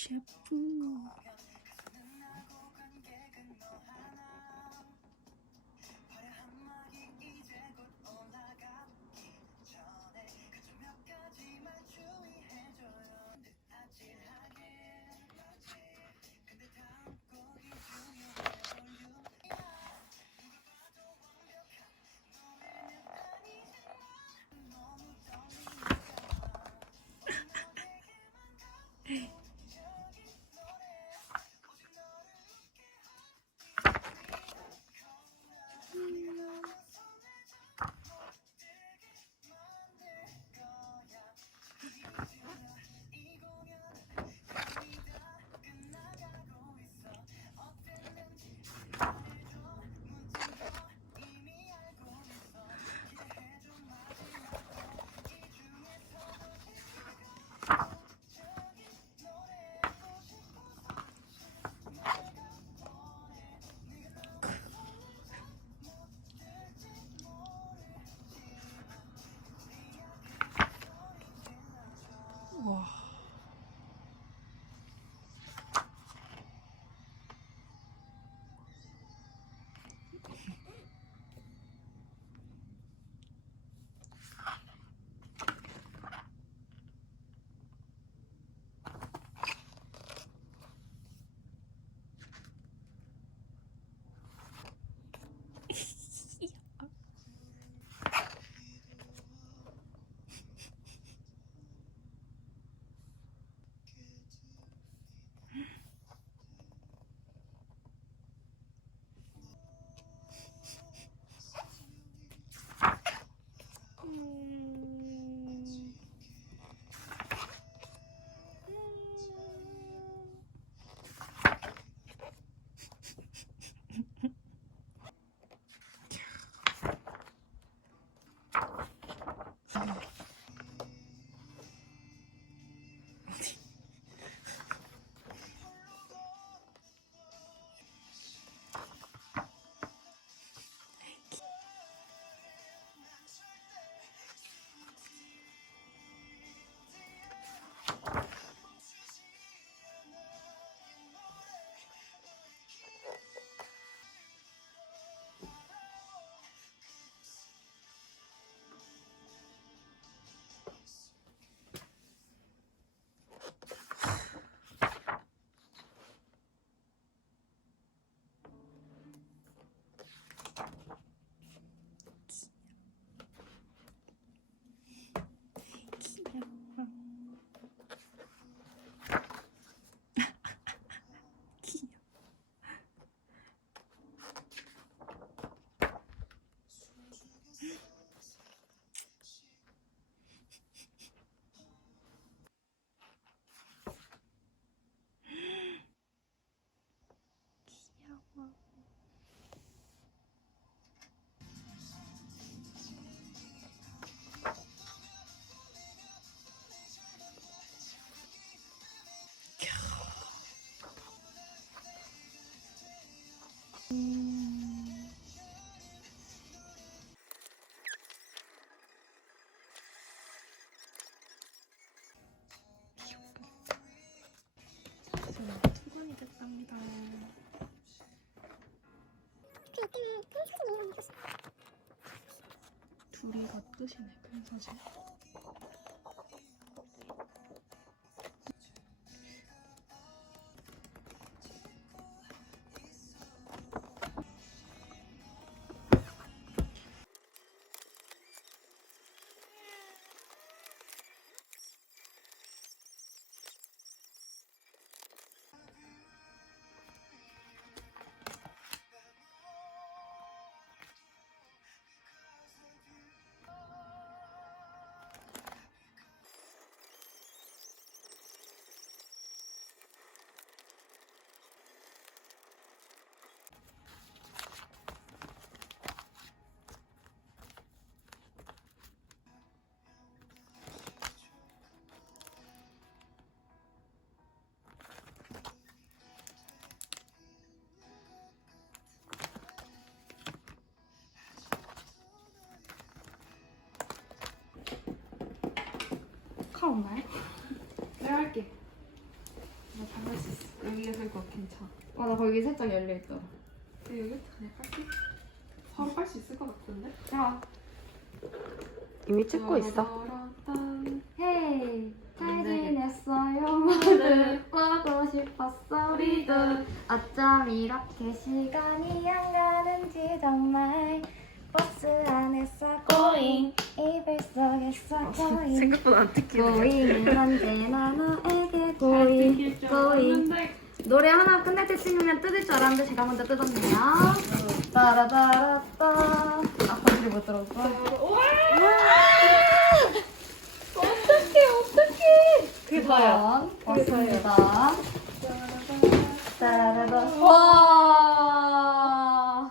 学不 투건이 됐답니다. 둘이 겉뜻이네 큰 사진. 없나요? 내가 할게. 이거 다 이거 괜찮아. 맞아 거기 살짝 열려 있더라. 근데 여기 그냥 깔게. 바로 깔 수 있을 것 같은데? 자, 이미 찍고 있어. 따라란. 헤이 잘. 지냈어요 보고 싶었어 우리도 어쩜 이렇게 시간이 안 가는지 정말 버스 안에서 고잉 이불 생각보다 안 너에게 고잉 고잉 노래 하나 끝낼 때쯤이면 뜯을 줄 알았는데 제가 먼저 뜯었네요. 따라따라따. 아까 소리 못 들었어 어떡해 어떡해. 그게 다야 그게 다야 따라라 와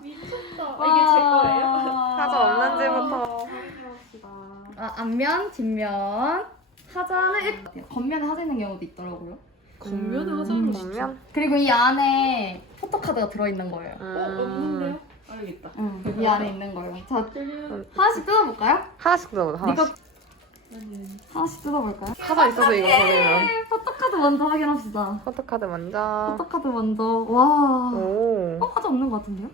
미쳤다. 와. 사자 없는지부터. 아, 앞면, 뒷면. 하자는 일... 겉면에 하자 있는 경우도 있더라고요. 겉면에 음, 화장을 진짜. 보면. 그리고 이 안에 포토카드가 들어있는 거예요. 어, 음. 없는데요? 알겠다. 응, 이 안에 있는 거예요. 자, 하나씩 뜯어볼까요? 하나씩 뜯어보자. 하나씩. 아니, 하나씩 뜯어볼까요? 하나 있어서 이거 버리면. 네, 포토카드 먼저 확인합시다. 포토카드 먼저. 포토카드 먼저. 와. 오. 어, 하자 없는 것 같은데요?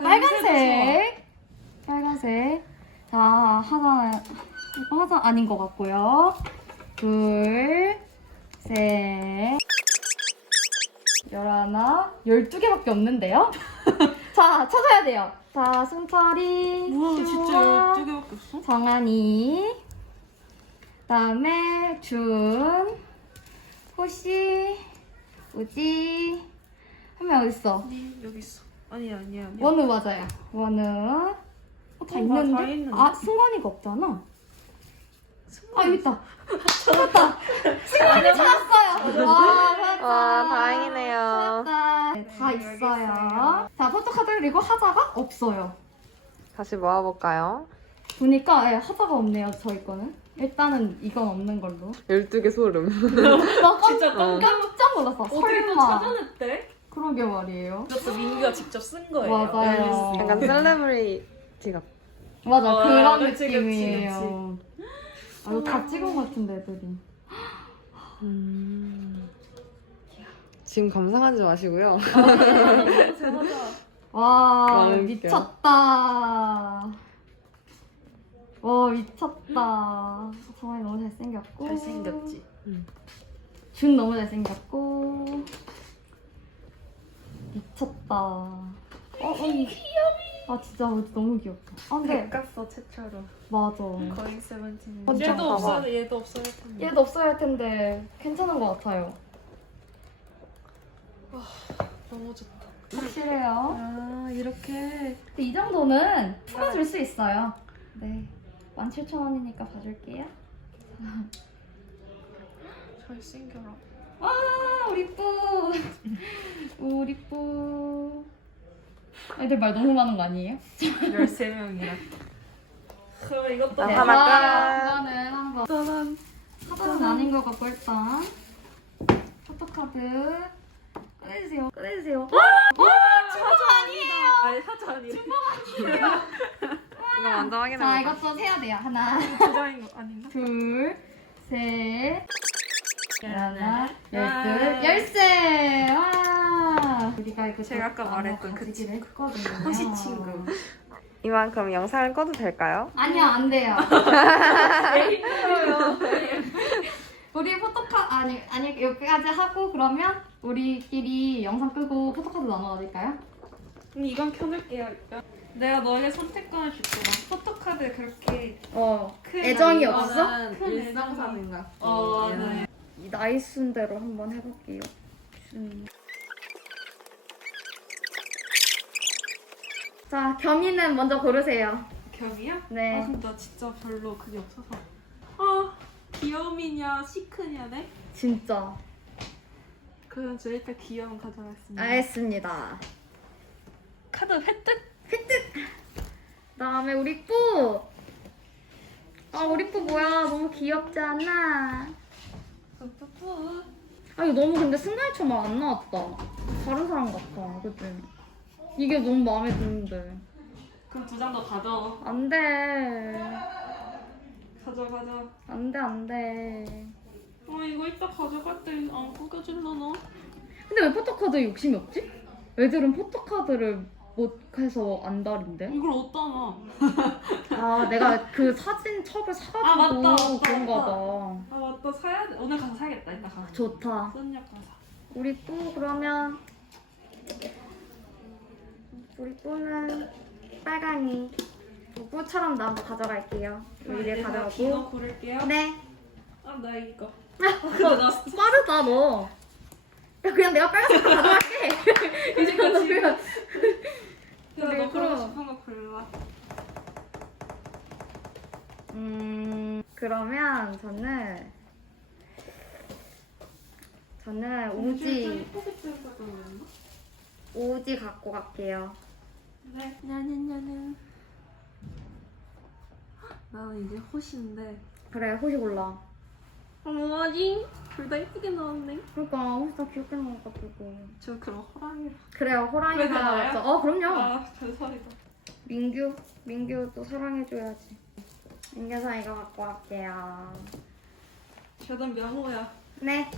일단 빨간색. 빨간색. 자, 하자. 이거 하자 아닌 것 같고요. 둘, 셋. 열하나, 열두 개밖에 없는데요? 자, 찾아야 돼요. 자, 승철이, 우와, 진짜 시우아, 12개밖에 없어? 정한이, 그다음에 준, 호시, 우지, 한 명 어딨어? 아니, 여기 있어. 아니, 아니, 아니. 원우 맞아요. 원우. 어, 다 어, 있는데? 다 있는데? 아, 승관이가 없잖아. 아, 여기 있다. 찾았다. 승관이 찾았어요. 와, 찾았다. 와, 다행이네요. 찾았다. 네, 다 있어요. 자, 포토카드 그리고 하자가 없어요. 다시 모아볼까요? 보니까 예, 하자가 없네요, 저희 거는. 일단은 이건 없는 걸로. 12개 소름. 나 깜, 진짜 어. 깜짝 놀랐어. 어떻게 또 설마. 찾아냈대? 그러게 말이에요. 이것도 민규가 직접 쓴 거예요. 맞아요. 약간 셀레브리티 같 맞아, 어, 그런 그치, 그치, 느낌이에요. 아, 이거 다 찍은 것 같은데, 애들이. 음. 지금 감상하지 마시고요. 와, 너무 웃겨. 미쳤다. 와, 미쳤다. 정말 너무 잘생겼고. 잘생겼지. 준 너무 잘생겼고. 미쳤다. 어, 언니. 아, 진짜 너무 귀엽다. 아, 근데, 깠어 최초로. 맞아. 거의 세븐틴. 어, 얘도 봐봐. 없어야 얘도 없어야 텐데. 얘도 없어야 할 텐데, 괜찮은 것 같아요. 너무 좋다. 확실해요. 아 이렇게 근데 이 정도는 풀어줄 수 있어요. 네. 17,000원이니까 봐줄게요. 잘생겨라. 와, 우리 뿌. 우리 뿌. 애들 말 너무 많은 거 아니에요? 13명이라. 그럼 이것도 나 네, 하나 자, 끝. 이거는 한번 짜잔. 카드는 아닌 것 같고 일단 포토카드 꺼내주세요. 꺼내주세요. 와, 저거 아니에요. 아니 사자 아니라. 이거 먼저 자, 확인해볼까? 이것도 세야 돼요. 하나, 디자인 거 아닌가? 둘, 셋, 하나, 아. 열둘, 열세. 와. 우리가 이거 제가 아까 말했던 그 가지기로 했거든요. 호시 친구. 이만큼 영상을 꺼도 될까요? 아니요, 안 돼요. 우리 포토카 아니 아니 여기까지 하고 그러면 우리끼리 영상 끄고 포토카드 나눠드릴까요? 그럼 이건 켜놓을게요. 일단. 내가 너에게 선택권을 줄 거야. 포토카드 그렇게 어. 큰 애정이 없어? 큰 일상사진 같고. 어, 네. 이 나이 순대로 한번 해볼게요. 음. 자, 겸이는 먼저 고르세요. 겹이야? 네. 아, 근데 나 진짜 별로 그게 없어서. 아, 귀염이냐, 시크냐네? 진짜. 그럼 저 일단 귀염 가져가겠습니다. 알겠습니다. 카드 획득? 그다음에 우리 뿌. 아, 우리 뿌 뭐야? 너무 귀엽지 않아? 아 이거 너무 근데 승관이처럼 안 나왔다. 다른 사람 같아, 그치? 이게 너무 마음에 드는데. 그럼 두 장 더 가져. 안 돼. 가져가자. 안돼 안 돼. 어 이거 이따 가져갈 때 안 구겨질라나? 근데 왜 포토카드에 욕심이 없지? 애들은 포토카드를 못 해서 안달인데? 이걸 어디다 놔? 아 내가 그 사진 첩을 사가지고 아, 맞다, 맞다, 그런가 맞다. 봐. 아 맞다 사야 돼. 오늘 가서 사야겠다. 이따 가서. 좋다. 썬약 가서. 우리 또 그러면 우리 또는 빨강이 뿌처럼 나도 가져갈게요. 여기를 이거 가져가고 고를게요. 네. 아나 이거. 그거 나 빠르다 너. 야 그냥 내가 빨간색 가져갈게. 이 정도면 우리 너 그러고 그럼- 싶은 거 골라. 음 그러면 저는 저는 좀 오지 예쁘게? 오지 갖고 갈게요. 네. 나는 나는. 나는 이제 호시인데. 그래 호시 골라. 어 뭐하지? 둘 다 예쁘게 나왔네. 그러니까 호시 다 귀엽게 나와가지고. 저 그럼 호랑이로. 그래요 호랑이가 나와요? 맞죠? 어 그럼요. 아 감사합니다. 민규 민규 또 사랑해줘야지. 민규사 이거 갖고 갈게요. 저는 명호야. 네.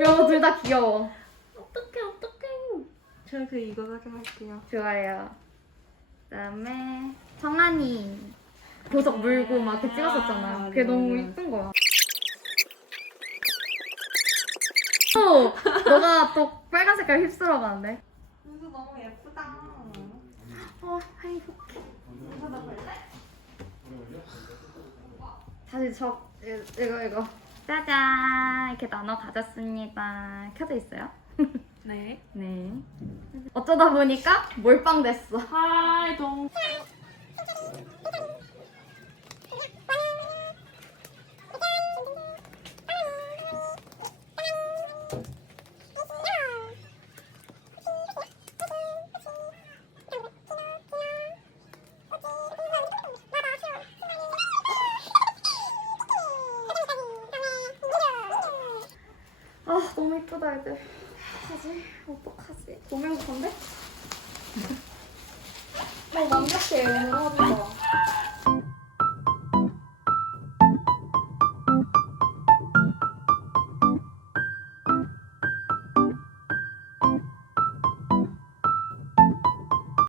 명호 둘 다 귀여워. 어떡해 어떡해. 저는 그 이거 가져갈게요. 좋아요. 그다음에 성한이 보석 물고 막 이렇게 찍었었잖아요. 그게 너무 이쁜 거야. 또 너가 또 빨간 색깔 휩쓸어 가는데. 그래서 너무 예쁘다. 어 행복해. 다시 저 이- 이거 이거 짜잔 이렇게 나눠 가졌습니다. 켜져 있어요? 네. 네. 어쩌다 보니까 몰빵 됐어. 하이 동. 이쁘다 애들. 어떡하지? 어떡하지? 너무 행복한데? 어 완벽해 오늘 하루가.